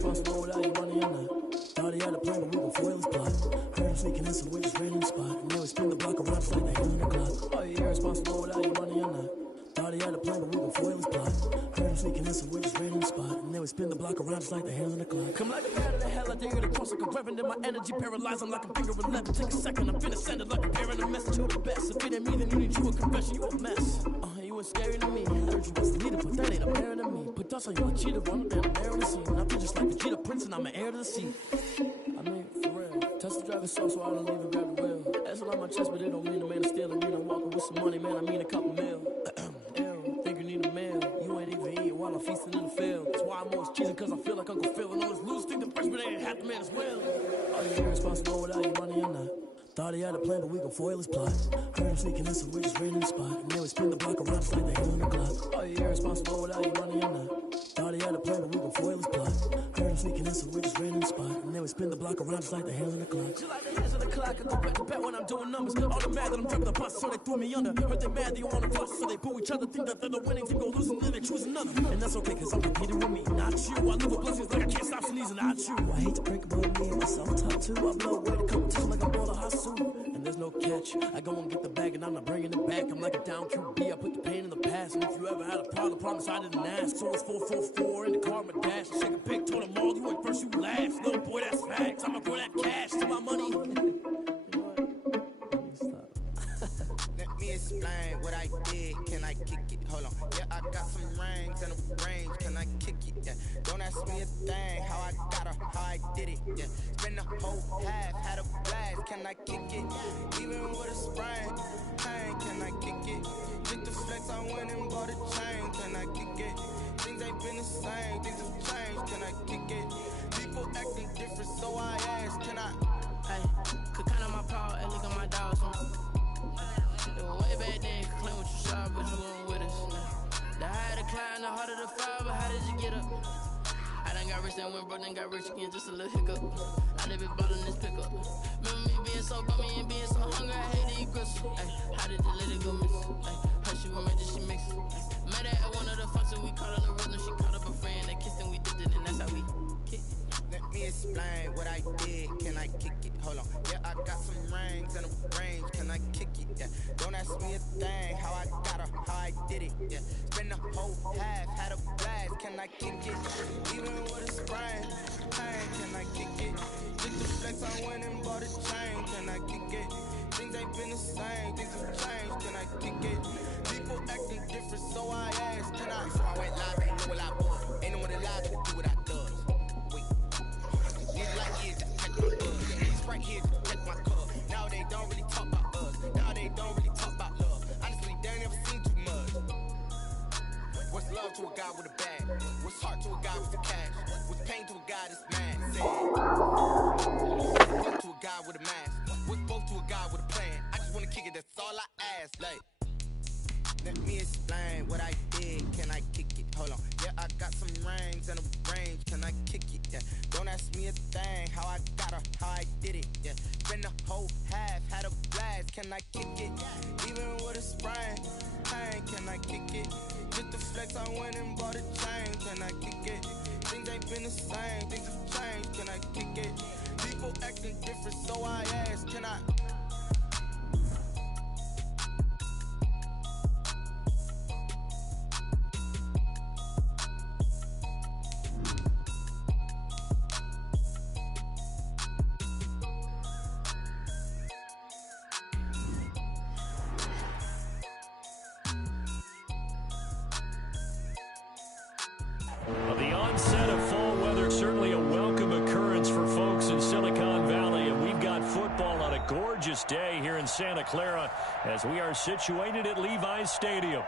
irresponsible without your money or not. Thought he had a plan, but we gon' foil his plot. Heard him sneaking in, so we just ran in the spot. And now we spin the block around just like the hand on the clock. Are you irresponsible without your money or not? Thought he had a plan, but we gon' foil his plot. Heard him sneaking in, so we just ran in the spot. And then we spin the block around just like the hand on the clock. Come like a bat of the hell, I dare you to cross like a reverend. In my energy paralyzed, I'm like a finger 11. Take a second, I'm finna send it like a bearing a message to the best. If it ain't me, then you need you a confession, you a mess. You ain't scary to me. I heard you was the leader, but that ain't apparent to me. Put dust on you, a cheater, run down the air on the scene. I feel just like a cheetah prince, and I'm an heir to the sea. I mean, for real. Tesla driving slow, so I don't even grab the wheel. That's on my chest, but it don't mean a man to steal. It mean I'm walking with some money, man. I mean a couple mil. Ew, think you need a meal. You ain't even eating while I'm feasting in the field. That's why I'm always cheesing, cause I feel like Uncle Phil. And all this losers think the freshman ain't half the man as well. Are you irresponsible without your money or not? Thought he had a plan, but we gon' foil his plot. Heard him sneaking in, so we just ran in the spot. And now we spin the block around just like the hand on the clock. Are you irresponsible without your money or not? Thought he had a plan, but we gon' foil his plot. Heard him sneaking in, so we just ran in the spot. And now we spin the block around just like the hand on the clock. Just like the hands on the clock, I go back to back when I'm doing numbers. All the mad that I'm dropping the bus, so they threw me under. Heard they mad, they on the bus, so they boo each other. Think that they're the winning team, go losing, then they choose another. And that's okay, cause I'm competing with me, not you. I live with blessings like I can't stop sneezing, not you. I hate to break about me and myself top too. I blow away the competition like I bought a hot suit. And there's no catch. I go and get the bag and I'm not bringing it back. I'm like a down QB. I put the pain in the past. And if you ever had a problem, promise I didn't ask. So it's 444 in the car, my dash. Shake a pig, told them all, you went first, you last. Little boy, that's facts. I'ma throw that cash to my money. Let me explain what I did. Can I kick it? Hold on. Yeah, I got some rings and a range. Can I kick it? Yeah. Don't ask me a thing. How I got her, how I did it. Yeah. Spend the whole half, had a blast. Can I kick it? Even with a sprain. Hey, can I kick it? With the flex, I went and bought a chain. Can I kick it? Things ain't been the same. Things have changed. Can I kick it? People acting different, so I asked. Can I? Hey, could count on my power and look at my dogs. It was way back then, could claim what you saw, but you weren't with us. The higher the climb, the harder the fall, but how did you get up? I done got rich and went broke, then got rich again, just a little hiccup. I done been bought in this pickup. Remember me being so bummy and being so hungry, I hate to eat grits. Ay, how did the lady go miss? Ay, her she was made that she mix. Met her at one of the functions, we caught on the rhythm, she caught up a friend, they kissed and we dipped it, and that's how we kick. Let me explain what I did. Can I kick it? Hold on. Yeah, I got some rings and a range. Can I kick it? Yeah. Don't ask me a thing. How I got her, how I did it. Yeah. Spend the whole half, had a blast. Can I kick it? Even with a sprain. Hey, can I kick it? With the flex, I went and bought a chain. Can I kick it? Things ain't been the same. Things have changed. Can I kick it? People acting different, so I asked. Can I? Before I went live, ain't know what I was. Ain't know what it live, but do what I does. These like years just check my buzz. These right here just check my cup. Now they don't really talk about us. Now they don't really talk about love. Honestly, they ain't never seen too much. What's love to a guy with a bag? What's heart to a guy with the cash? What's pain to a guy that's mad? Say what's to a guy with a mask? What's both to a guy with a plan? I just wanna kick it, that's all I ask. Like, let me explain what I did. Can I kick it? Hold on. Yeah, I got some rings and a range. Can I kick it? Yeah. Don't ask me a thing. How I got her, how I did it. Yeah. Spend the whole half, had a blast. Can I kick it? Even with a sprain. Hey, can I kick it? With the flex, I went and bought a chain. Can I kick it? Things ain't been the same. Things have changed. Can I kick it? People acting different, so I asked. Can I? Well, the onset of fall weather, certainly a welcome occurrence for folks in Silicon Valley, and we've got football on a gorgeous day here in Santa Clara as we are situated at Levi's Stadium.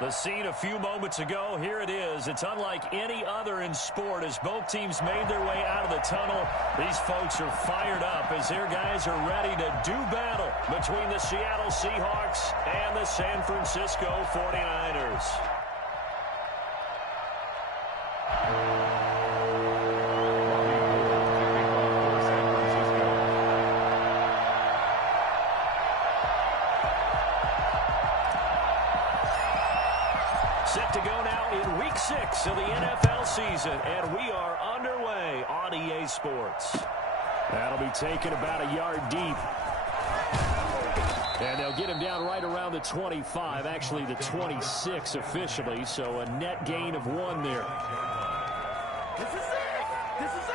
The scene a few moments ago, here it is. It's unlike any other in sport as both teams made their way out of the tunnel. These folks are fired up as their guys are ready to do battle between the Seattle Seahawks and the San Francisco 49ers. Set to go now in Week 6 of the NFL season, and we are underway on EA Sports. That'll be taken about a yard deep. And they'll get him down right around the 25, actually the 26 officially, so a net gain of 1 there. This is it! This is it!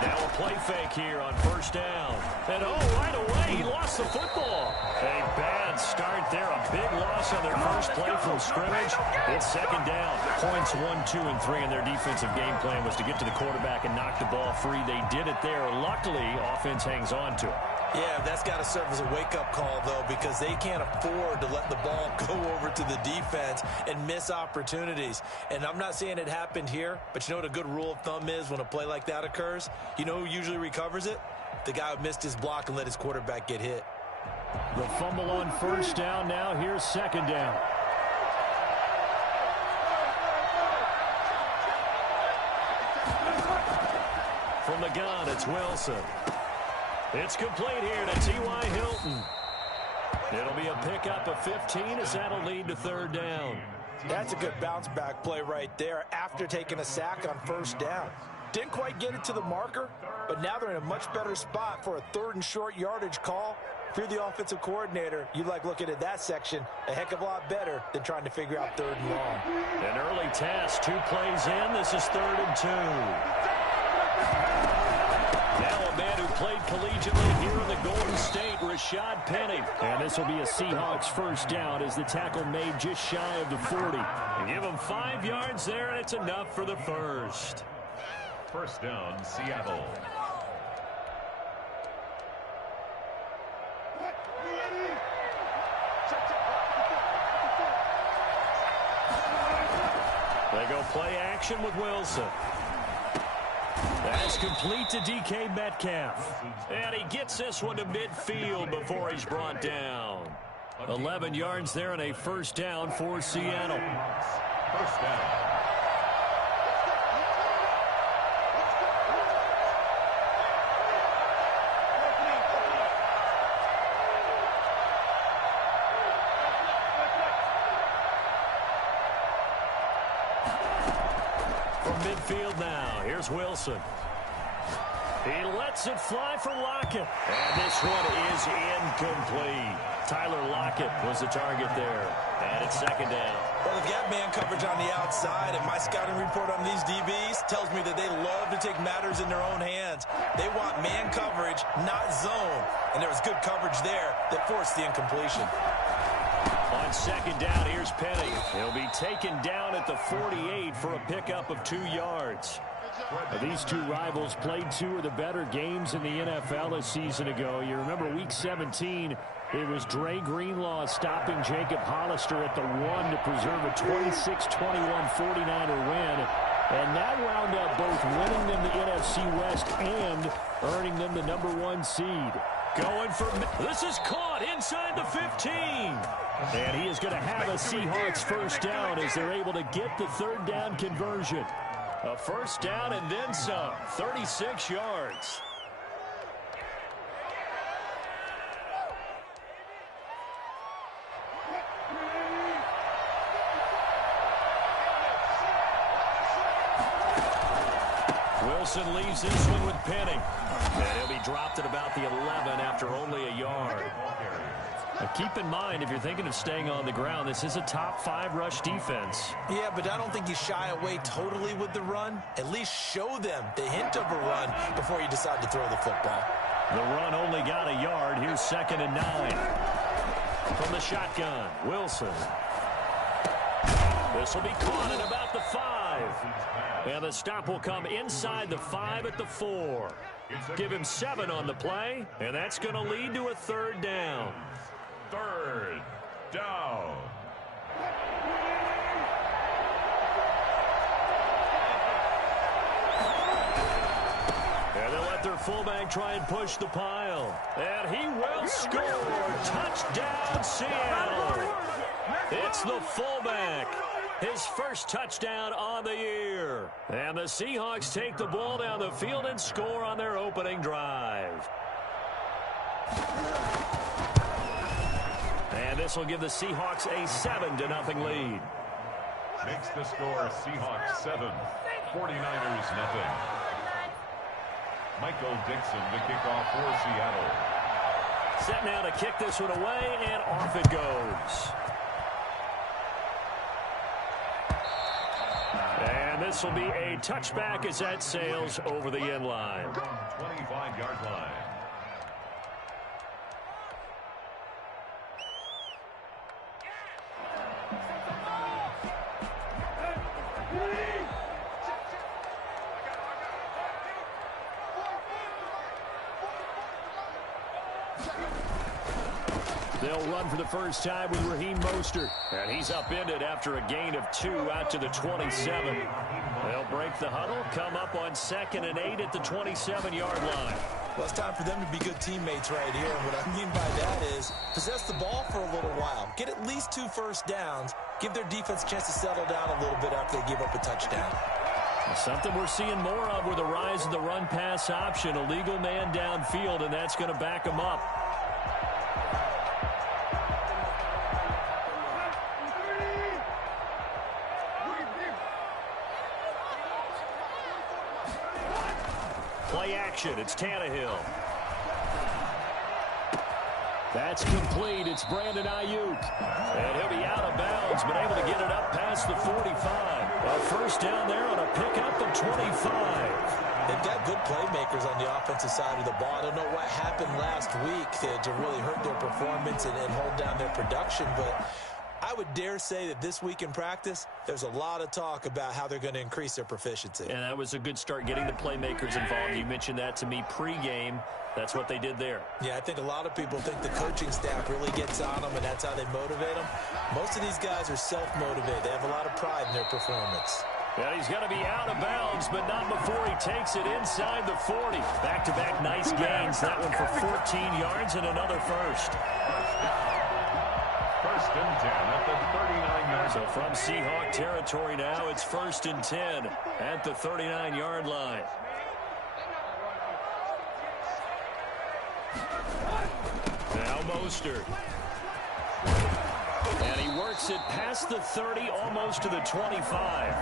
Now a play fake here on first down. And right away, he lost the football. A bad start there. A big loss on their first play from scrimmage. It's second down. Points 1, 2, and 3 in their defensive game plan was to get to the quarterback and knock the ball free. They did it there. Luckily, offense hangs on to it. Yeah, that's got to serve as a wake-up call, though, because they can't afford to let the ball go over to the defense and miss opportunities. And I'm not saying it happened here, but you know what a good rule of thumb is when a play like that occurs? You know who usually recovers it? The guy who missed his block and let his quarterback get hit. The fumble on first down. Now here's second down. From the gun, it's Wilson. It's complete here to T.Y. Hilton. It'll be a pickup of 15 as that'll lead to third down. That's a good bounce-back play right there after taking a sack on first down. Didn't quite get it to the marker, but now they're in a much better spot for a third and short yardage call. If you're the offensive coordinator, you like looking at that section a heck of a lot better than trying to figure out third and long. An early test, 2 plays in. This is 3rd and 2. Now a man who played collegiately here in the Golden State, Rashad Penny. And this will be a Seahawks first down as the tackle made just shy of the 40. Give him 5 yards there, and it's enough for the first. First down, Seattle. They go play action with Wilson. That's complete to DK Metcalf. And he gets this one to midfield before he's brought down. 11 yards there and a first down for Seattle. First down. Midfield now. Here's Wilson. He lets it fly for Lockett. And this one is incomplete. Tyler Lockett was the target there. And it's second down. Well, they've got man coverage on the outside, and my scouting report on these DBs tells me that they love to take matters in their own hands. They want man coverage, not zone. And there was good coverage there that forced the incompletion. On second down, here's Penny. He'll be taken down at the 48 for a pickup of 2 yards. These two rivals played 2 of the better games in the NFL a season ago. You remember Week 17, it was Dre Greenlaw stopping Jacob Hollister at the 1 to preserve a 26-21 49er win. And that wound up both winning them the NFC West and earning them the #1 seed. Going for, this is caught inside the 15. And he is going to have a Seahawks first down as they're able to get the third down conversion. A first down and then some, 36 yards. Wilson leaves this one with Penny. And he'll be dropped at about the 11 after only a yard. Now keep in mind, if you're thinking of staying on the ground, this is a top 5 rush defense. Yeah, but I don't think you shy away totally with the run. At least show them the hint of a run before you decide to throw the football. The run only got a yard. Here's 2nd and 9. From the shotgun, Wilson. This will be caught at about the 5. And the stop will come inside the 5 at the 4. Give him 7 on the play, and that's going to lead to a third down. Third down. And they'll let their fullback try and push the pile. And he will score. Touchdown, Seattle. It's the fullback. His first touchdown on the year. And the Seahawks take the ball down the field and score on their opening drive. And this will give the Seahawks a 7-0 lead. Makes the score Seahawks 7, 49ers nothing. Michael Dixon to kick off for Seattle. Set now to kick this one away, and off it goes. And this will be a touchback as that sails over the end line. 25-yard line. They'll run for the first time with Raheem Mostert. And he's upended after a gain of 2 out to the 27. They'll break the huddle, come up on 2nd and 8 at the 27-yard line. Well, it's time for them to be good teammates right here. And what I mean by that is possess the ball for a little while. Get at least 2 first downs. Give their defense a chance to settle down a little bit after they give up a touchdown. Something we're seeing more of with the rise of the run-pass option. A legal man downfield, and that's going to back them up. Play action. It's Tannehill. That's complete. It's Brandon Ayuk. And he'll be out of bounds, but able to get it up past the 45. A first down there on a pickup of 25. They've got good playmakers on the offensive side of the ball. I don't know what happened last week to really hurt their performance and hold down their production, but I would dare say that this week in practice, there's a lot of talk about how they're going to increase their proficiency. And that was a good start, getting the playmakers involved. You mentioned that to me pregame. That's what they did there. Yeah, I think a lot of people think the coaching staff really gets on them, and that's how they motivate them. Most of these guys are self-motivated. They have a lot of pride in their performance. Yeah, he's going to be out of bounds, but not before he takes it inside the 40. Back-to-back nice gains. That one for 14 yards and another first. First and 10 at the 39-yard line. So from Seahawk territory now, it's 1st and 10 at the 39-yard line. Now Mostert. And he works it past the 30, almost to the 25.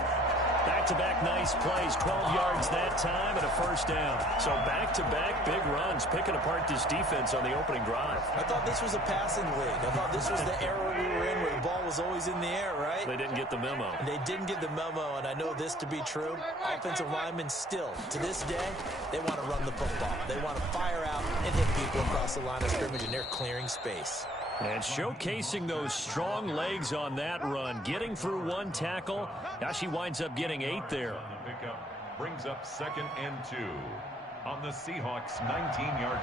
Back-to-back nice plays, 12 yards that time and a first down. So back-to-back big runs, picking apart this defense on the opening drive. I thought this was a passing league. I thought this was the era we were in where the ball was always in the air, right? They didn't get the memo. They didn't get the memo, and I know this to be true. Offensive linemen still, to this day, they want to run the football. They want to fire out and hit people across the line of scrimmage, and they're clearing space. And showcasing those strong legs on that run, getting through one tackle. Now she winds up getting 8 there. The pickup brings up 2nd and 2 on the Seahawks 19-yard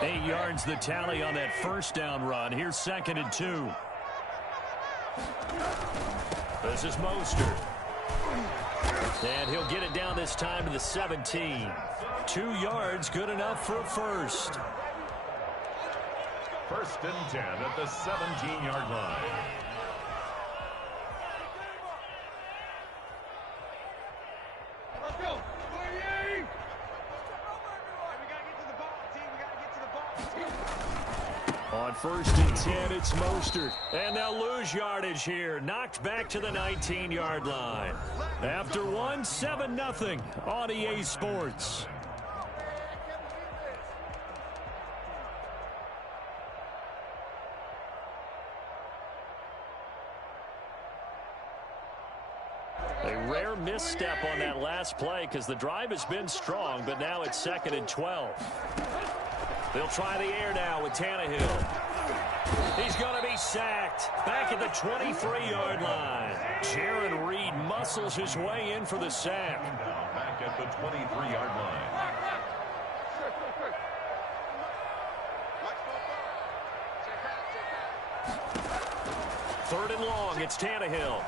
line. 8 yards the tally on that first down run. Here's 2nd and 2. This is Mostert. And he'll get it down this time to the 17. 2 yards, good enough for a first. 1st and 10 at the 17-yard line. On 1st and 10, it's Mostert. And they'll lose yardage here. Knocked back to the 19-yard line. After one, 7-0 on EA Sports. A rare misstep on that last play because the drive has been strong, but now it's 2nd and 12. They'll try the air now with Tannehill. He's going to be sacked back at the 23-yard line. Jaron Reed muscles his way in for the sack. Now back at the 23-yard line. Third and long, it's Tannehill.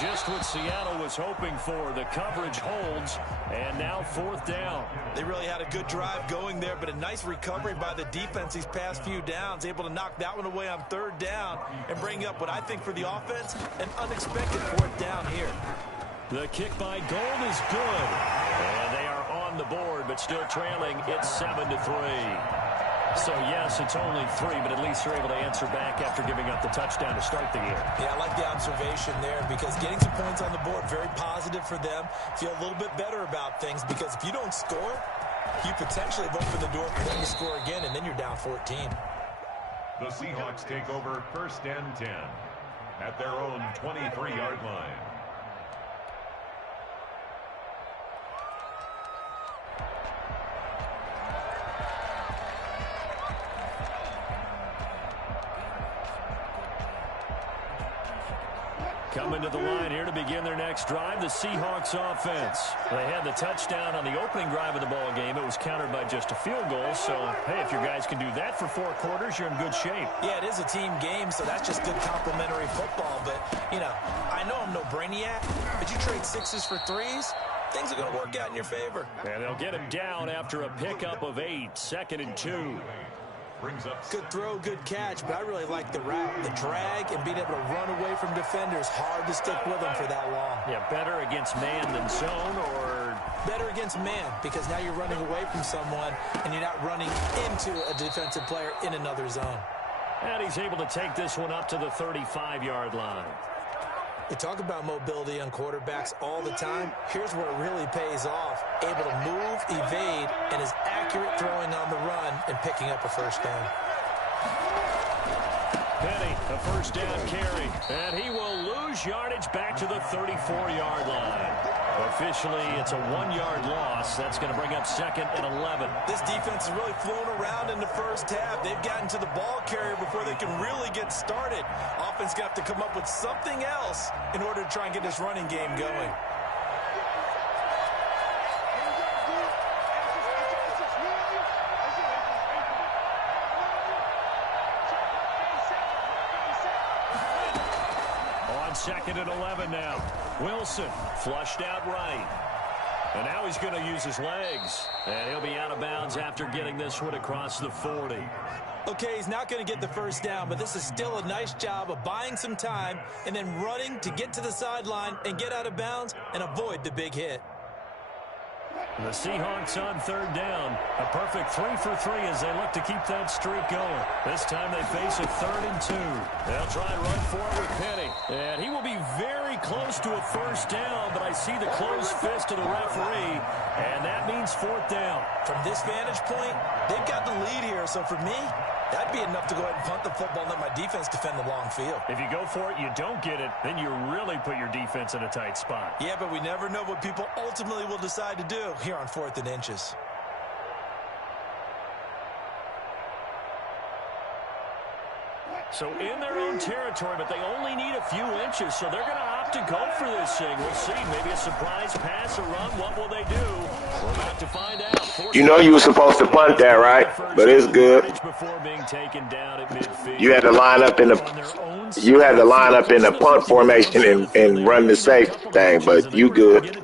Just what Seattle was hoping for. The coverage holds, and now 4th down. They really had a good drive going there, but a nice recovery by the defense these past few downs, able to knock that one away on 3rd down and bring up what I think for the offense, an unexpected 4th down here. The kick by Gold is good, and they are on the board, but still trailing. It's 7-3. So, yes, it's only 3, but at least they're able to answer back after giving up the touchdown to start the year. Yeah, I like the observation there because getting some points on the board, very positive for them. Feel a little bit better about things because if you don't score, you potentially have opened the door for them to score again, and then you're down 14. The Seahawks take over 1st and 10 at their own 23-yard line. Coming to the line here to begin their next drive, the Seahawks offense. They had the touchdown on the opening drive of the ball game. It was countered by just a field goal. So, hey, if your guys can do that for 4 quarters, you're in good shape. Yeah, it is a team game, so that's just good complimentary football. But, you know, I know I'm no brainiac, but you trade 6s for 3s, things are going to work out in your favor. And they'll get him down after a pickup of 8, 2nd and 2. Good throw, good catch, but I really like the route, the drag, and being able to run away from defenders. Hard to stick with them for that long. Yeah, better against man than zone, or better against man, because now you're running away from someone, and you're not running into a defensive player in another zone. And he's able to take this one up to the 35-yard line. We talk about mobility on quarterbacks all the time. Here's where it really pays off. Able to move, evade, and is accurate throwing on the run and picking up a 1st down. Penny, a 1st down carry. And he will lose yardage back to the 34-yard line. Officially, it's a 1-yard loss. That's going to bring up 2nd and 11. This defense has really flown around in the first half. They've gotten to the ball carrier before they can really get started. Offense got to come up with something else in order to try and get this running game going. On 2nd and 11 now. Wilson flushed out right. And now he's going to use his legs. And he'll be out of bounds after getting this one across the 40. Okay, he's not going to get the 1st down, but this is still a nice job of buying some time and then running to get to the sideline and get out of bounds and avoid the big hit. The Seahawks on 3rd down. A perfect 3 for 3 as they look to keep that streak going. This time they face a 3rd and 2. They'll try and run for it with Penny. And he will be very close to a 1st down, but I see the closed fist of the referee, and that means 4th down. From this vantage point, they've got the lead here, so for me, that'd be enough to go ahead and punt the football and let my defense defend the long field. If you go for it, you don't get it, then you really put your defense in a tight spot. Yeah, but we never know what people ultimately will decide to do here on 4th and inches. So in their own territory, but they only need a few inches, so they're going to opt to go for this thing. We'll see. Maybe a surprise pass or run. What will they do? We're about to find out. You know you were supposed to punt that, right? But it's good. Before being taken down at midfield. You had to line up in the punt formation and run the safe thing, but you good.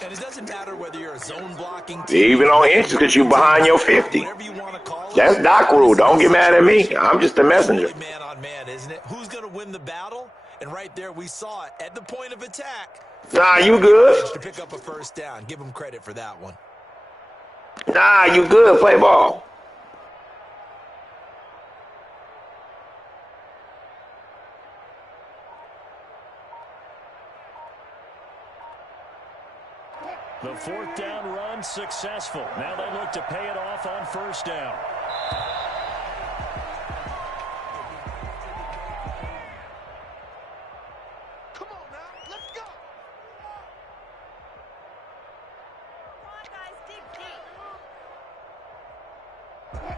And it doesn't matter whether you're a zone blocking team, even on inches because you behind your 50. That's Doc rule. Don't get mad at me. I'm just a messenger. Man on man, isn't it? Who's going to win the battle? And right there we saw it at the point of attack. Nah, you good. To pick up a 1st down. Give him credit for that one. Nah, you good. Play ball. The 4th down run successful. Now they look to pay it off on 1st down. Come on now, let's go. Come on, guys, dig deep.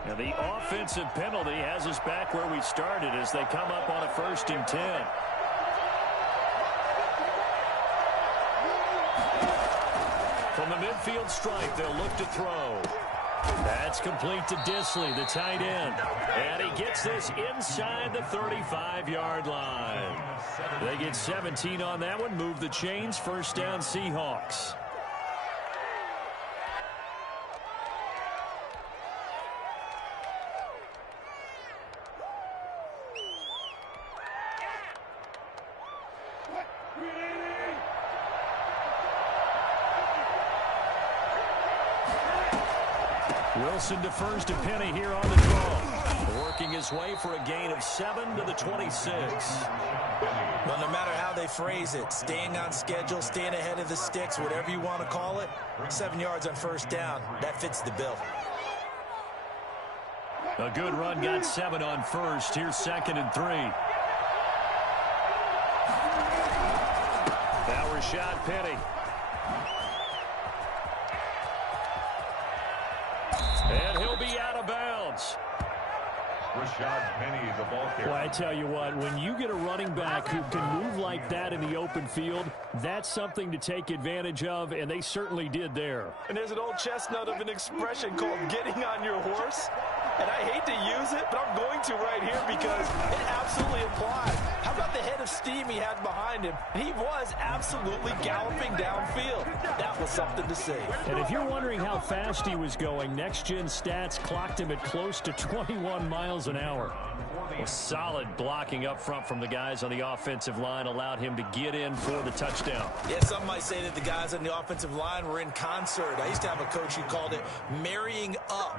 And the offensive penalty has us back where we started as they come up on a 1st and 10. From the midfield stripe, they'll look to throw. That's complete to Disley, the tight end. And he gets this inside the 35-yard line. They get 17 on that one. Move the chains. First down, Seahawks. Wilson defers to Penny here on the draw. Working his way for a gain of 7 to the 26. Well, no matter how they phrase it, staying on schedule, staying ahead of the sticks, whatever you want to call it, 7 yards on first down, that fits the bill. A good run got 7 on first. Here's 2nd and 3. Now Rashad Penny. And he'll be out of bounds. Rashad Penny, the ball carrier. Well, I tell you what, when you get a running back who can move like that in the open field, that's something to take advantage of, and they certainly did there. And there's an old chestnut of an expression called getting on your horse. And I hate to use it, but I'm going to right here because it absolutely applies. How about the head of steam he had behind him? He was absolutely galloping downfield. That was something to see. And if you're wondering how fast he was going, next-gen stats clocked him at close to 21 miles an hour. Well, solid blocking up front from the guys on the offensive line allowed him to get in for the touchdown. Yeah, some might say that the guys on the offensive line were in concert. I used to have a coach who called it marrying up,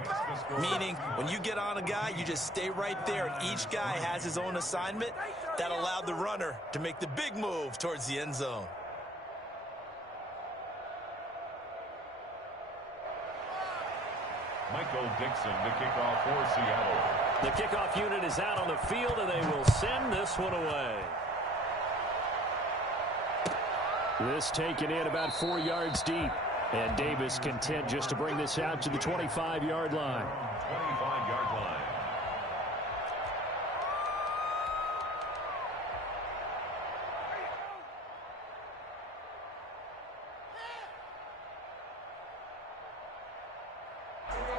meaning when you get on a guy, you just stay right there, and each guy has his own assignment. That allowed the runner to make the big move towards the end zone. Michael Dixon to kick off for Seattle. The kickoff unit is out on the field, and they will send this one away. This taken in about 4 yards deep. And Davis content just to bring this out to the 25-yard line. 25-yard line.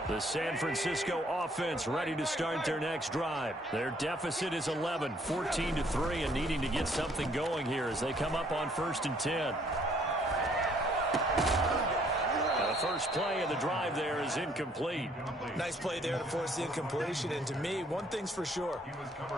The San Francisco offense ready to start their next drive. Their deficit is 11, 14-3, and needing to get something going here as they come up on 1st and 10. The first play of the drive there is incomplete. Nice play there to force the incompletion. And to me, one thing's for sure.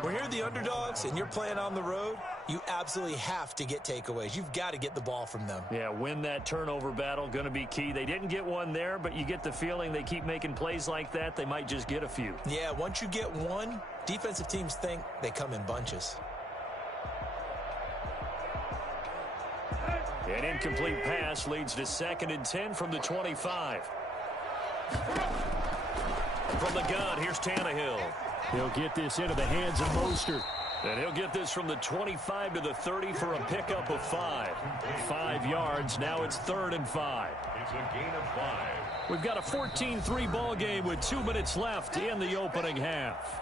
When you're the underdogs and you're playing on the road, you absolutely have to get takeaways. You've got to get the ball from them. Yeah, win that turnover battle, going to be key. They didn't get one there, but you get the feeling they keep making plays like that, they might just get a few. Yeah, once you get one, defensive teams think they come in bunches. An incomplete pass leads to 2nd and 10 from the 25. From the gun, here's Tannehill. He'll get this into the hands of Mostert. And he'll get this from the 25 to the 30 for a pickup of 5. 5 yards, now it's 3rd and 5. It's a gain of 5. We've got a 14-3 ball game with 2 minutes left in the opening half.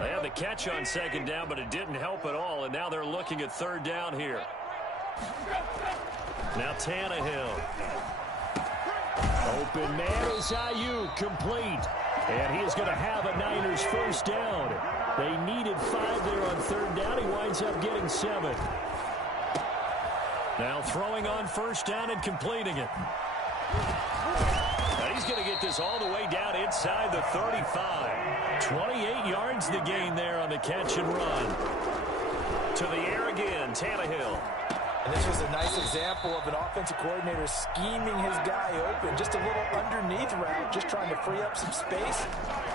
They had the catch on 2nd down, but it didn't help at all, and now they're looking at 3rd down here. Now Tannehill. Open man is Ayuk, complete. And he is going to have a Niners first down. They needed 5 there on 3rd down. He winds up getting 7. Now throwing on 1st down and completing it. And he's going to get this all the way down inside the 35. 28 yards the gain there on the catch and run. To the air again, Tannehill. And this was a nice example of an offensive coordinator scheming his guy open. Just a little underneath route, just trying to free up some space,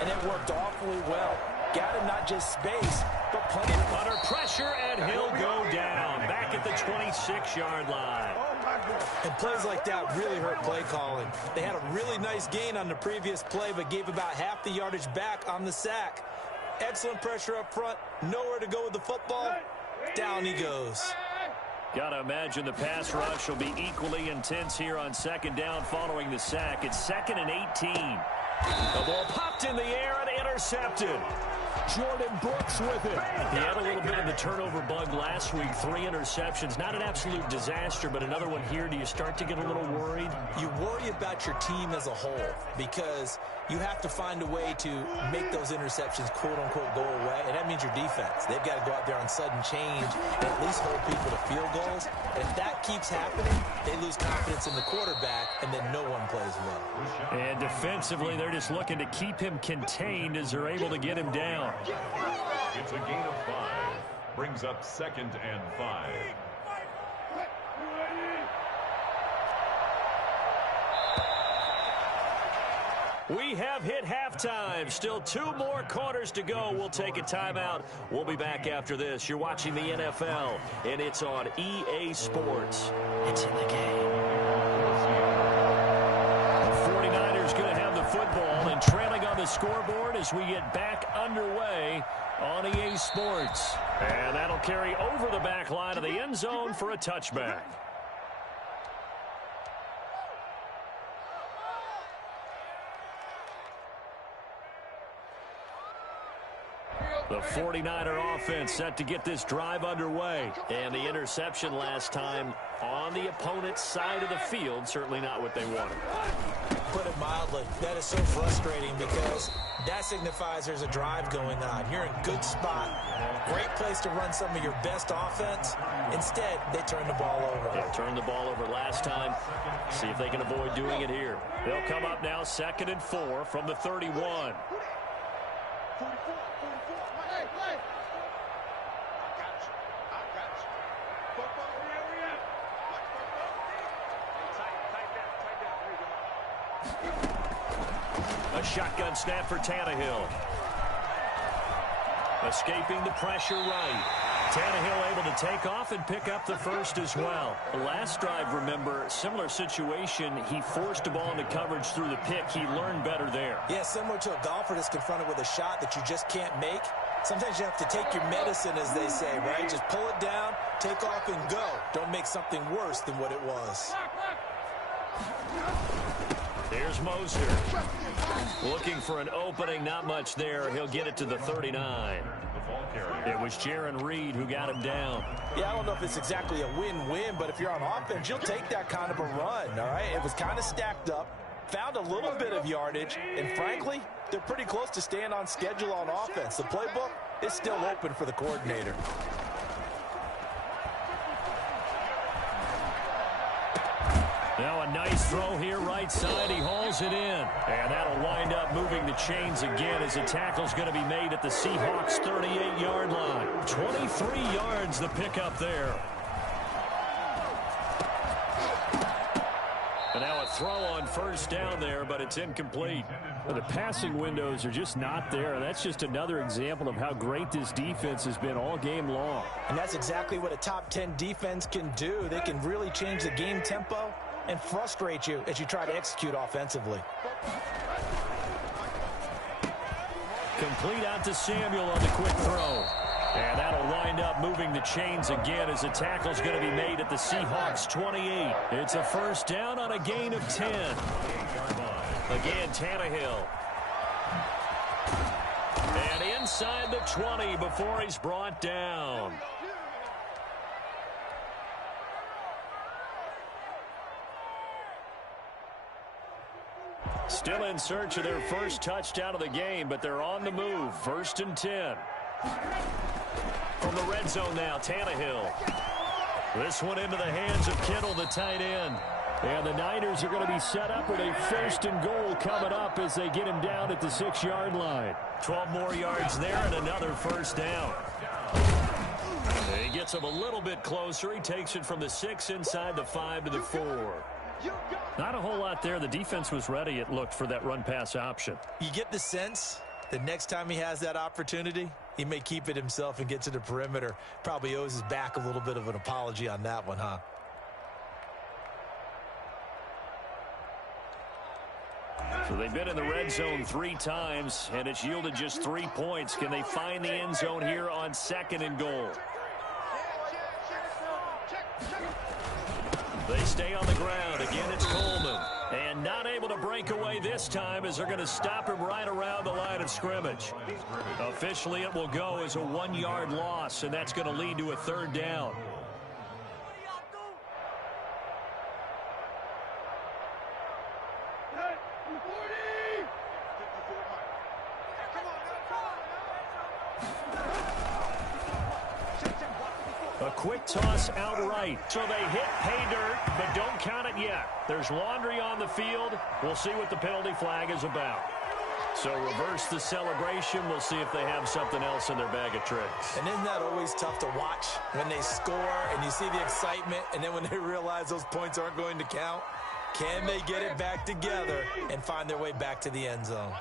and it worked awfully well. Got him not just space, but plenty of under pressure, and he'll go down. Back at the 26-yard line. And plays like that really hurt play calling. They had a really nice gain on the previous play, but gave about half the yardage back on the sack. Excellent pressure up front. Nowhere to go with the football. Down he goes. Got to imagine the pass rush will be equally intense here on 2nd down following the sack. It's 2nd and 18. The ball popped in the air and intercepted. Jordan Brooks with it. He had a little bit of the turnover bug last week. 3 interceptions. Not an absolute disaster, but another one here. Do you start to get a little worried? You worry about your team as a whole because you have to find a way to make those interceptions, quote-unquote, go away, and that means your defense. They've got to go out there on sudden change and at least hold people to field goals. And if that keeps happening, they lose confidence in the quarterback, and then no one plays well. And defensively, they're just looking to keep him contained as they're able to get him down. It's a gain of 5. Brings up 2nd and 5. We have hit halftime. Still 2 more quarters to go. We'll take a timeout. We'll be back after this. You're watching the NFL, and it's on EA Sports. It's in the game. The 49ers going to have the football and trailing on the scoreboard as we get back underway on EA Sports. And that'll carry over the back line of the end zone for a touchback. The 49er offense set to get this drive underway. And the interception last time on the opponent's side of the field, certainly not what they wanted. Put it mildly, that is so frustrating because that signifies there's a drive going on. You're in good spot, great place to run some of your best offense. Instead, they turn the ball over. They turned the ball over last time. See if they can avoid doing it here. They'll come up now 2nd and 4 from the 31. A shotgun snap for Tannehill. Escaping the pressure right. Tannehill able to take off and pick up the first as well. The last drive, remember, similar situation. He forced the ball into coverage through the pick. He learned better there. Yeah, similar to a golfer that's confronted with a shot that you just can't make. Sometimes you have to take your medicine, as they say, right? Just pull it down, take off, and go. Don't make something worse than what it was. Here's Moser. Looking for an opening, not much there. He'll get it to the 39. It was Jaron Reed who got him down. Yeah, I don't know if it's exactly a win-win, but if you're on offense, you'll take that kind of a run, all right? It was kind of stacked up, found a little bit of yardage, and frankly, they're pretty close to staying on schedule on offense. The playbook is still open for the coordinator. Now a nice throw here, right side. He hauls it in. And that'll wind up moving the chains again as the tackle's going to be made at the Seahawks' 38-yard line. 23 yards the pickup there. And now a throw on first down there, but it's incomplete. Well, the passing windows are just not there. And that's just another example of how great this defense has been all game long. And that's exactly what a top 10 defense can do. They can really change the game tempo and frustrate you as you try to execute offensively. Complete out to Samuel on the quick throw. And that'll wind up moving the chains again as the tackle's going to be made at the Seahawks' 28. It's a first down on a gain of 10. Again, Tannehill. And inside the 20 before he's brought down. Still in search of their first touchdown of the game, but they're on the move. 1st and 10. From the red zone now, Tannehill. This one into the hands of Kittle, the tight end. And the Niners are going to be set up with a 1st and goal coming up as they get him down at the 6-yard line. 12 more yards there and another first down. And he gets him a little bit closer. He takes it from the 6 inside the 5 to the 4. Not a whole lot there. The defense was ready, it looked, for that run-pass option. You get the sense that next time he has that opportunity, he may keep it himself and get to the perimeter. Probably owes his back a little bit of an apology on that one, huh? So they've been in the red zone 3 times, and it's yielded just 3 points. Can they find the end zone here on 2nd and goal? They stay on the ground. Again, it's Coleman. And And not able to break away this time as they're going to stop him right around the line of scrimmage. Officially, it will go as a 1-yard loss, and that's going to lead to a 3rd down. A quick toss outright. So they hit pay dirt, but don't count it yet. There's laundry on the field. We'll see what the penalty flag is about. So reverse the celebration. We'll see if they have something else in their bag of tricks. And isn't that always tough to watch when they score and you see the excitement, and then when they realize those points aren't going to count? Can they get it back together and find their way back to the end zone?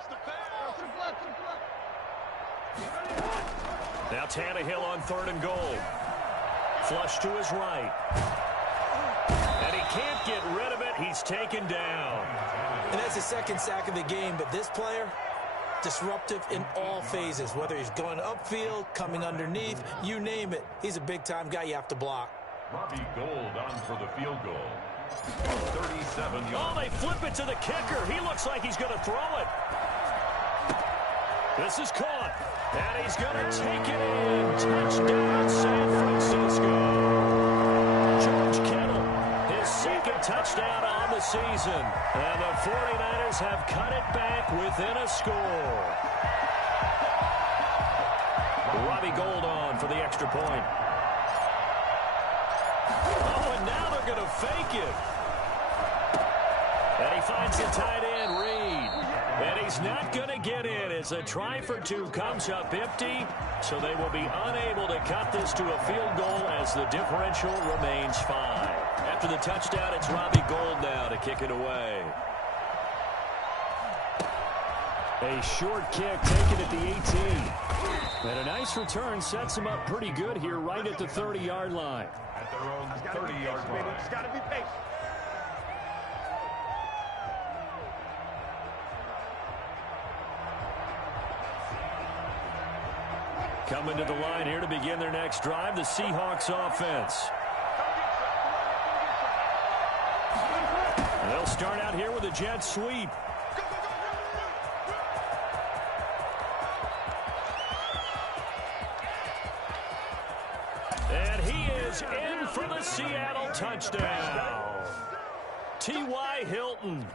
Now Tannehill on 3rd and goal. Flush to his right. And he can't get rid of it. He's taken down. And that's the 2nd sack of the game, but this player, disruptive in all phases, whether he's going upfield, coming underneath, you name it. He's a big-time guy you have to block. Robbie Gould on for the field goal. 37 yards. Oh, they flip it to the kicker. He looks like he's going to throw it. This is caught. And he's going to take it in. Touchdown, San Francisco. George Kittle, his 2nd touchdown on the season. And the 49ers have cut it back within a score. Robbie Gould on for the extra point. Oh, and now they're going to fake it. And he finds the tight end, Reed. And he's not going to get in as a try for 2 comes up empty. So they will be unable to cut this to a field goal as the differential remains 5. After the touchdown, it's Robbie Gould now to kick it away. A short kick taken at the 18. And a nice return sets him up pretty good here right at the 30-yard line. At their own 30-yard line. It's got to be patient. Coming to the line here to begin their next drive, the Seahawks offense. And they'll start out here with a jet sweep. And he is in for the Seattle touchdown. T.Y. Hilton.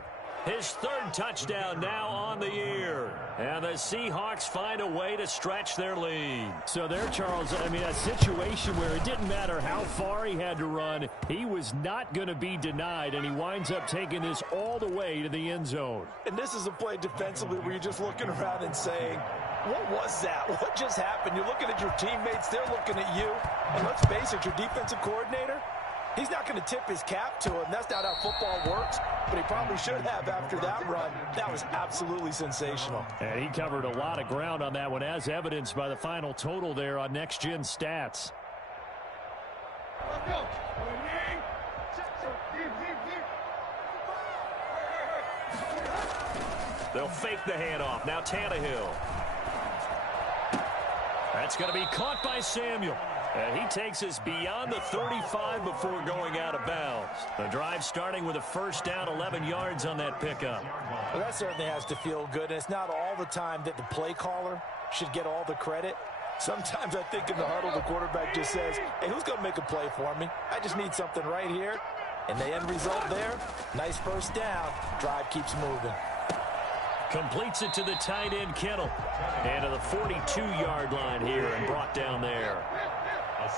His 3rd touchdown now on the year. And the Seahawks find a way to stretch their lead. So there, Charles, I mean, a situation where it didn't matter how far he had to run, he was not going to be denied, and he winds up taking this all the way to the end zone. And this is a play defensively where you're just looking around and saying, what was that? What just happened? You're looking at your teammates. They're looking at you. And let's face it, your defensive coordinator, he's not going to tip his cap to him. That's not how football works, but he probably should have after that run. That was absolutely sensational. And he covered a lot of ground on that one, as evidenced by the final total there on Next Gen Stats. They'll fake the handoff. Now Tannehill. That's going to be caught by Samuel. And he takes us beyond the 35 before going out of bounds. The drive starting with a 1st down, 11 yards on that pickup. Well, that certainly has to feel good. And it's not all the time that the play caller should get all the credit. Sometimes I think in the huddle, the quarterback just says, hey, who's going to make a play for me? I just need something right here. And the end result there, nice 1st down. Drive keeps moving. Completes it to the tight end, Kittle. And to the 42-yard line here and brought down there.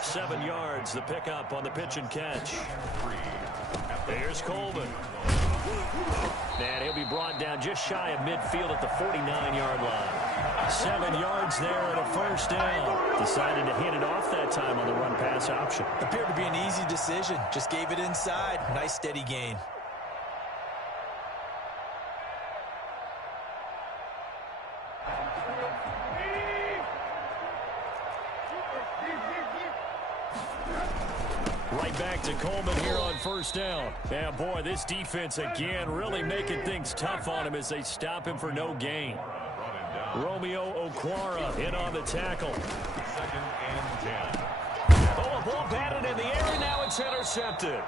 7 yards, the pickup on the pitch and catch. Here's Coleman. And he'll be brought down just shy of midfield at the 49-yard line. 7 yards there and a 1st down. Decided to hand it off that time on the run-pass option. Appeared to be an easy decision. Just gave it inside. Nice steady gain. Right back to Coleman here on 1st down. And boy, this defense again really making things tough on him as they stop him for no gain. Romeo Okwara in on the tackle. 2nd and 10. Oh, a ball batted in the air, and now it's It's intercepted.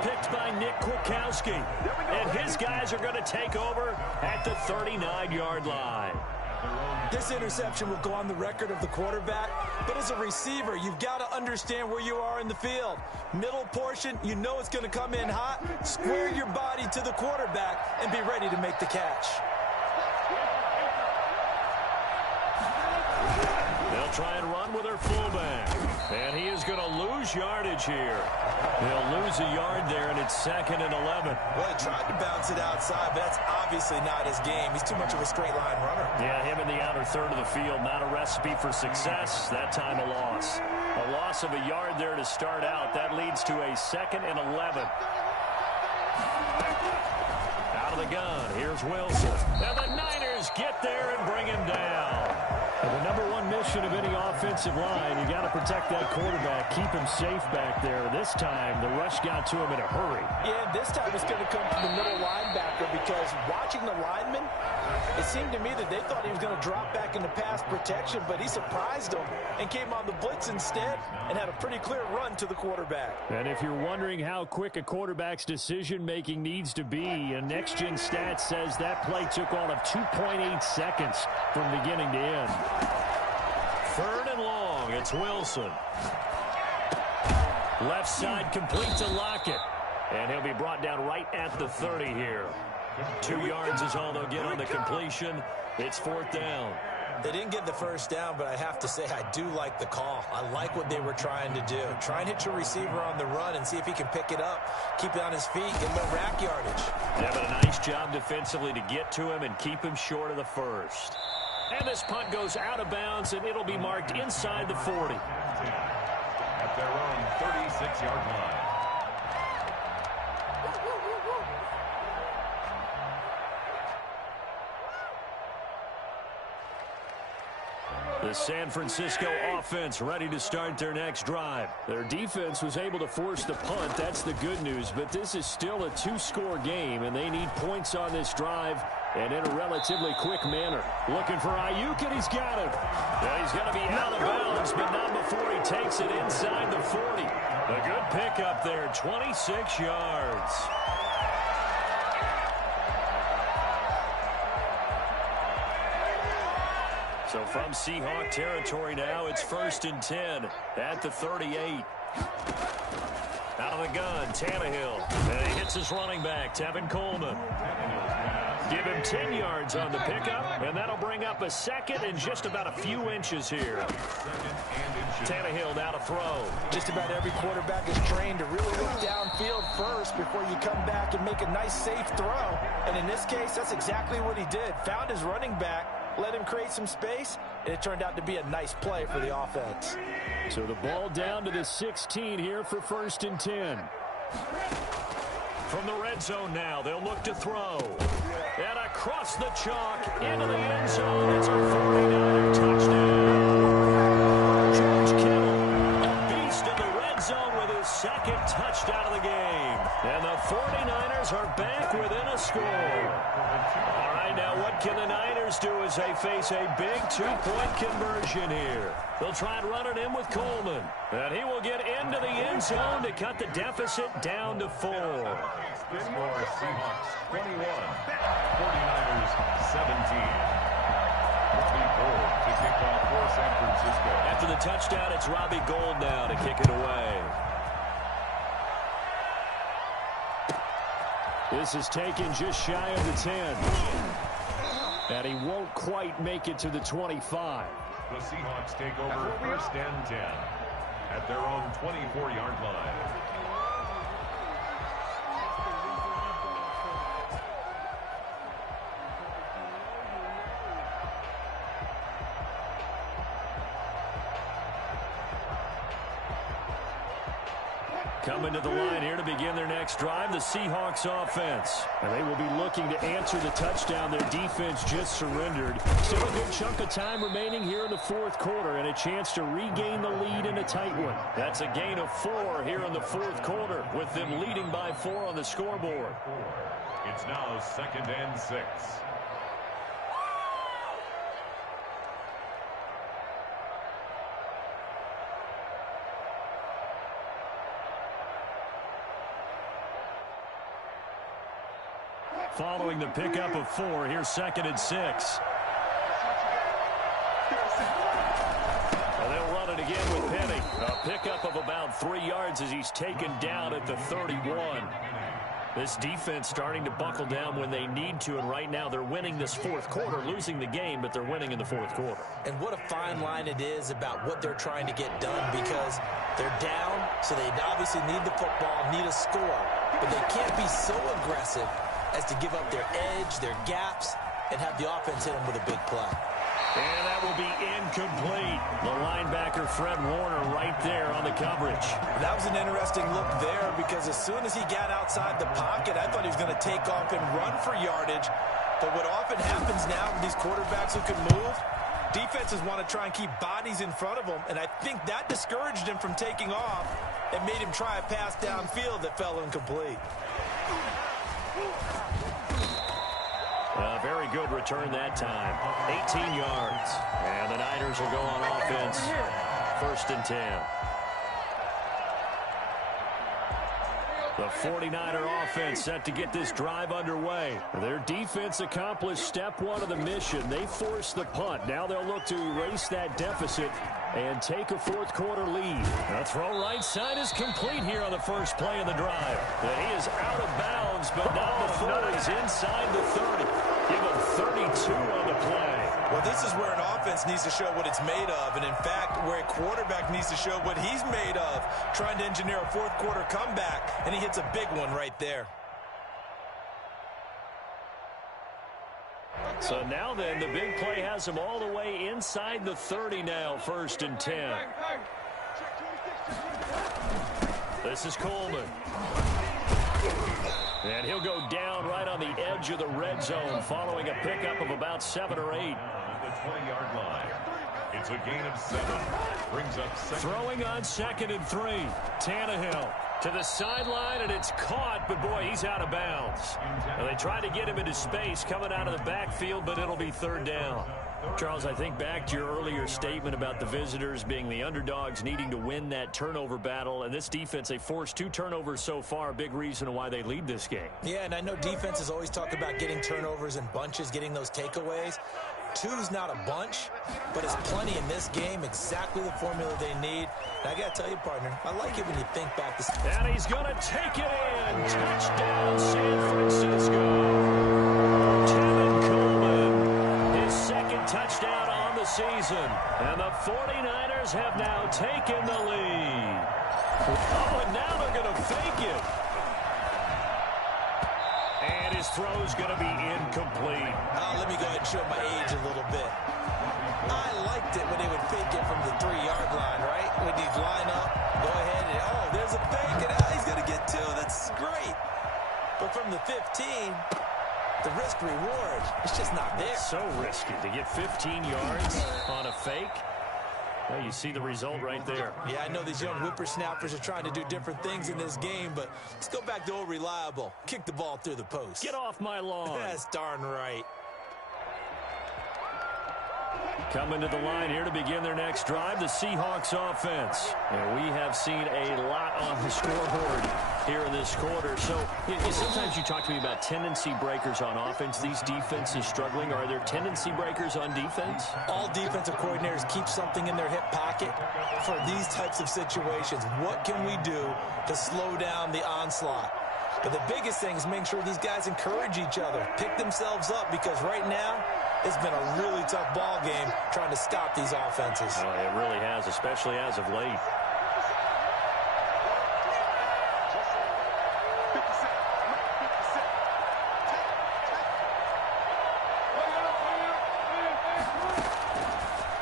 Picked by Nick Kwiatkowski. And his guys are going to take over at the 39-yard line. This interception will go on the record of the quarterback, but as a receiver, you've got to understand where you are in the field. Middle portion, you know it's going to come in hot. Square your body to the quarterback and be ready to make the catch. They'll try and run with their fullback. And he is going to lose yardage here. He'll lose a yard there, and it's 2nd and 11. Well, he tried to bounce it outside, but that's obviously not his game. He's too much of a straight-line runner. Yeah, him in the outer third of the field, not a recipe for success. That time a loss. A loss of a yard there to start out. That leads to a 2nd and 11. Out of the gun, here's Wilson. And the Niners get there and bring him down. And the number one mission of any offensive line, you got to protect that quarterback, keep him safe back there. This time, the rush got to him in a hurry. Yeah, this time it's going to come from the middle linebacker because watching the lineman, it seemed to me that they thought he was going to drop back into pass protection, but he surprised them and came on the blitz instead and had a pretty clear run to the quarterback. And if you're wondering how quick a quarterback's decision-making needs to be, a next-gen stat says that play took all of 2.8 seconds from beginning to end. 3rd and long, it's Wilson. Left side complete to Lockett. And he'll be brought down right at the 30 here. 2 yards is all they'll get on the completion. It's 4th down. They didn't get the first down, but I have to say I do like the call. I like what they were trying to do. Try and hit your receiver on the run and see if he can pick it up, keep it on his feet, get a little rack yardage. Yeah, but a nice job defensively to get to him and keep him short of the first. And this punt goes out of bounds, and it'll be marked inside the 40. At their own 36-yard line. The San Francisco offense ready to start their next drive. Their defense was able to force the punt. That's the good news. But this is still a 2-score game, and they need points on this drive and in a relatively quick manner. Looking for Ayuk, and he's got him. Yeah, he's going to be out of bounds, but not before he takes it inside the 40. A good pickup there, 26 yards. So from Seahawk territory now, it's 1st and 10 at the 38. Out of the gun, Tannehill. And he hits his running back, Tevin Coleman. Give him 10 yards on the pickup, and that'll bring up a 2nd and just about a few inches here. Tannehill now to throw. Just about every quarterback is trained to really look downfield first before you come back and make a nice, safe throw. And in this case, that's exactly what he did. Found his running back, let him create some space, and it turned out to be a nice play for the offense. So the ball down to the 16 here for 1st and 10. From the red zone now, they'll look to throw. And across the chalk, into the end zone. It's a 49er touchdown. George Kittle, a beast in the red zone with his 2nd touchdown of the game. And the 49ers are back within a score. All right, now what can the Niners do as they face a big 2-point conversion here? They'll try and run it in with Coleman. And he will get into the end zone to cut the deficit down to 4. Score Seahawks 21, 49ers 17. Robbie Gould to kick off for San Francisco. After the touchdown, it's Robbie Gould now to kick it away. This is taken just shy of the 10. And he won't quite make it to the 25. The Seahawks take over 1st and 10 at their own 24-yard line. Coming to the line here to begin their next drive, the Seahawks offense. And they will be looking to answer the touchdown their defense just surrendered. Still a good chunk of time remaining here in the 4th quarter and a chance to regain the lead in a tight one. That's a gain of 4 here in the 4th quarter with them leading by 4 on the scoreboard. It's now 2nd and 6. following the pickup of 4. Here's 2nd and 6. And they'll run it again with Penny. A pickup of about 3 yards as he's taken down at the 31. This defense starting to buckle down when they need to, and right now they're winning this fourth quarter, losing the game, but they're winning in the fourth quarter. And what a fine line it is about what they're trying to get done, because they're down, so they obviously need the football, need a score, but they can't be so aggressive as to give up their edge, their gaps, and have the offense hit them with a big play. And that will be incomplete. The linebacker, Fred Warner, right there on the coverage. That was an interesting look there, because as soon as he got outside the pocket, I thought he was going to take off and run for yardage. But what often happens now with these quarterbacks who can move, defenses want to try and keep bodies in front of them, and I think that discouraged him from taking off and made him try a pass downfield that fell incomplete. A very good return that time. 18 yards. And the Niners will go on offense. 1st and 10. The 49er offense set to get this drive underway. Their defense accomplished step 1 of the mission. They forced the punt. Now they'll look to erase that deficit and take a fourth quarter lead. The throw right side is complete here on the first play of the drive. And he is out of bounds, but not before he's inside the 30. Give him 32 on the play. Well, this is where an offense needs to show what it's made of, and in fact, where a quarterback needs to show what he's made of, trying to engineer a fourth quarter comeback, and he hits a big one right there. So now then, the big play has him all the way inside the 30 now, 1st and 10. This is Coleman. And he'll go down right on the edge of the red zone following a pickup of about 7 or 8. The 20-yard line. It's a gain of 7. Brings up 2nd. Throwing on 2nd and 3. Tannehill to the sideline, and it's caught, but boy, he's out of bounds. And they try to get him into space coming out of the backfield, but it'll be 3rd down. Charles, I think back to your earlier statement about the visitors being the underdogs, needing to win that turnover battle. And this defense, they forced 2 turnovers so far, a big reason why they lead this game. Yeah, and I know defenses always talk about getting turnovers in bunches, getting those takeaways. 2's not a bunch, but it's plenty in this game, exactly the formula they need. And I got to tell you, partner, I like it when you think back. And he's going to take it in. Touchdown, San Francisco. Touchdown on the season, and the 49ers have now taken the lead. Oh, and now they're going to fake it. And his throw's going to be incomplete. Let me go ahead and show my age a little bit. I liked it when they would fake it from the 3-yard line, right? When you line up, go ahead and, oh, there's a fake, and he's going to get 2. That's great. But from the 15... the risk-reward, it's just not there. So risky to get 15 yards on a fake. Well, you see the result right there. Yeah, I know these young whippersnappers are trying to do different things in this game, but let's go back to old reliable. Kick the ball through the post. Get off my lawn. That's darn right. Coming to the line here to begin their next drive, the Seahawks offense. And we have seen a lot on the scoreboard here in this quarter. So sometimes you talk to me about tendency breakers on offense. These defenses struggling. Are there tendency breakers on defense? All defensive coordinators keep something in their hip pocket for these types of situations. What can we do to slow down the onslaught? But the biggest thing is making sure these guys encourage each other, pick themselves up, because right now it's been a really tough ball game trying to stop these offenses. Oh, it really has, especially as of late.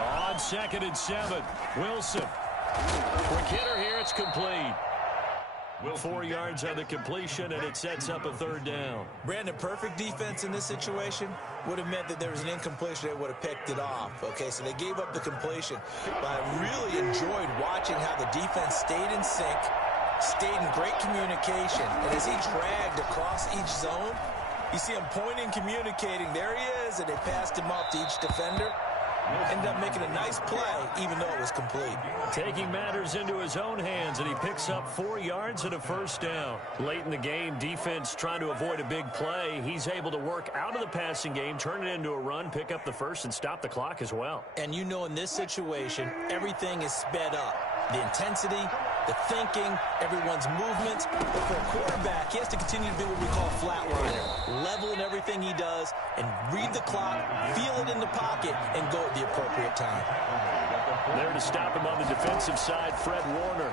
On 2nd and 7, Wilson. Quick hitter here, it's complete. 4 yards on the completion, and it sets up a 3rd down. Brandon, perfect defense in this situation would have meant that there was an incompletion. They would have picked it off. Okay, so they gave up the completion. But I really enjoyed watching how the defense stayed in sync, stayed in great communication. And as he dragged across each zone, you see him pointing, communicating. There he is, and they passed him off to each defender. Ended up making a nice play, even though it was complete. Taking matters into his own hands, and he picks up 4 yards and a first down. Late in the game, defense trying to avoid a big play. He's able to work out of the passing game, turn it into a run, pick up the first, and stop the clock as well. And you know in this situation, everything is sped up. The intensity, the thinking, everyone's movements. But for a quarterback, he has to continue to be what we call a flatliner. Level in everything he does and read the clock, feel it in the pocket, and go at the appropriate time. There to stop him on the defensive side, Fred Warner.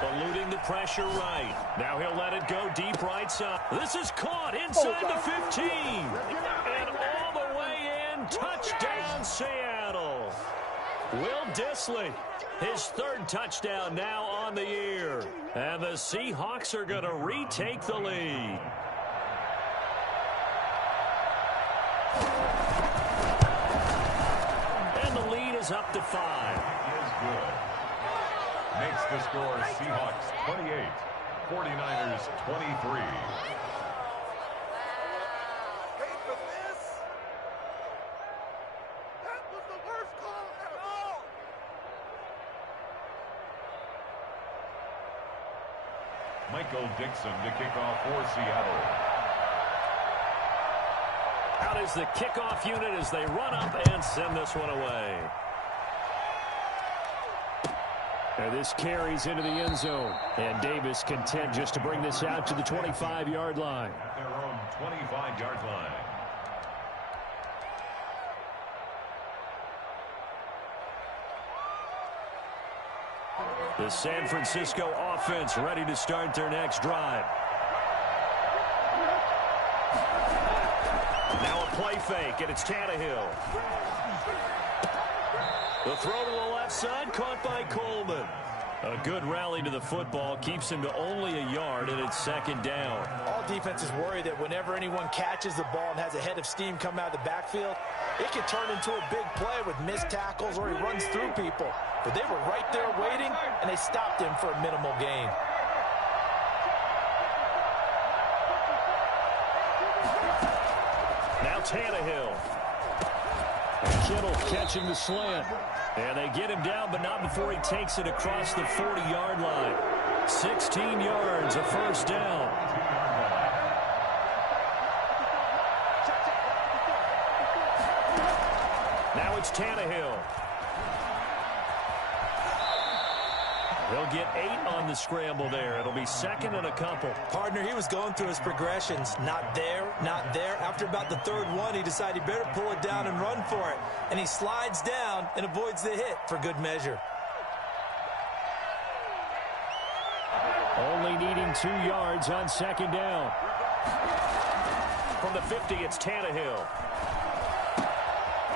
Eluding the pressure right. Now he'll let it go deep right side. This is caught inside the 15. And all the way in. Touchdown, Seattle. Will Dissly, his 3rd touchdown now on the year. And the Seahawks are going to retake the lead. And the lead is up to 5. Is good. Makes the score Seahawks 28, 49ers 23. Michael Dixon to kick off for Seattle. Out is the kickoff unit as they run up and send this one away. And this carries into the end zone. And Davis content just to bring this out to the 25-yard line. At their own 25-yard line. The San Francisco offense ready to start their next drive. Now a play fake, and it's Tannehill. The throw to the left side, caught by Coleman. A good rally to the football keeps him to only a yard, and it's 2nd down. All defenses worry that whenever anyone catches the ball and has a head of steam come out of the backfield, it can turn into a big play with missed tackles or he runs through people. But they were right there waiting, and they stopped him for a minimal gain. Now Tannehill. Kittle catching the slant. And they get him down, but not before he takes it across the 40-yard line. 16 yards, a first down. Now it's Tannehill. He'll get 8 on the scramble there. It'll be 2nd and a couple. Partner, he was going through his progressions. Not there, not there. After about the 3rd one, he decided he better pull it down and run for it. And he slides down and avoids the hit for good measure. Only needing 2 yards on 2nd down. From the 50, it's Tannehill.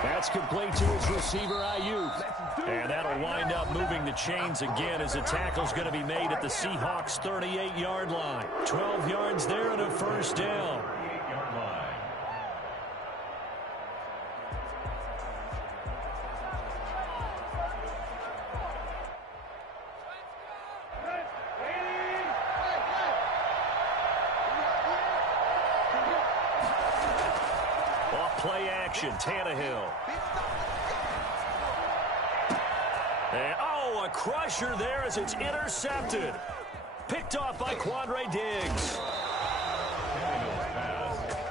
That's complete to his receiver, Ayuk. And that'll wind up moving the chains again as the tackle's going to be made at the Seahawks' 38-yard line. 12 yards there and a first down. 38-yard line. Off play action, Tannehill. And, a crusher there as it's intercepted. Picked off by Quandre Diggs.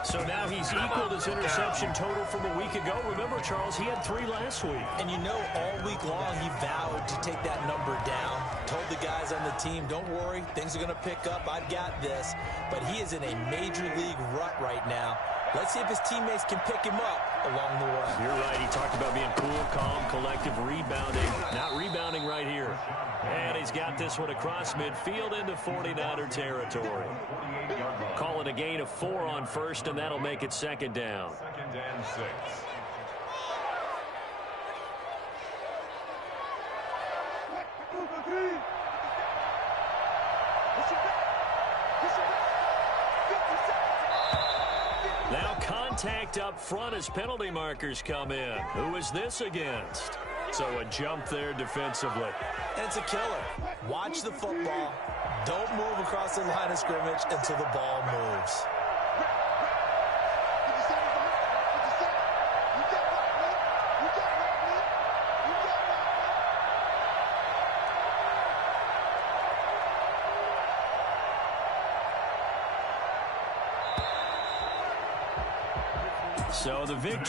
So now he's equaled his interception total from a week ago. Remember, Charles, he had 3 last week. And you know, all week long he vowed to take that number down. Told the guys on the team, don't worry, things are going to pick up. I've got this. But he is in a major league rut right now. Let's see if his teammates can pick him up along the way. You're right. He talked about being cool, calm, collective, rebounding. Not rebounding right here. And he's got this one across midfield into 49er territory. Call it a gain of 4 on first, and that'll make it 2nd down. 2nd and 6. Now contact up front as penalty markers come in. Who is this against? So a jump there defensively. And it's a killer. Watch the football. Don't move across the line of scrimmage until the ball moves. So the victory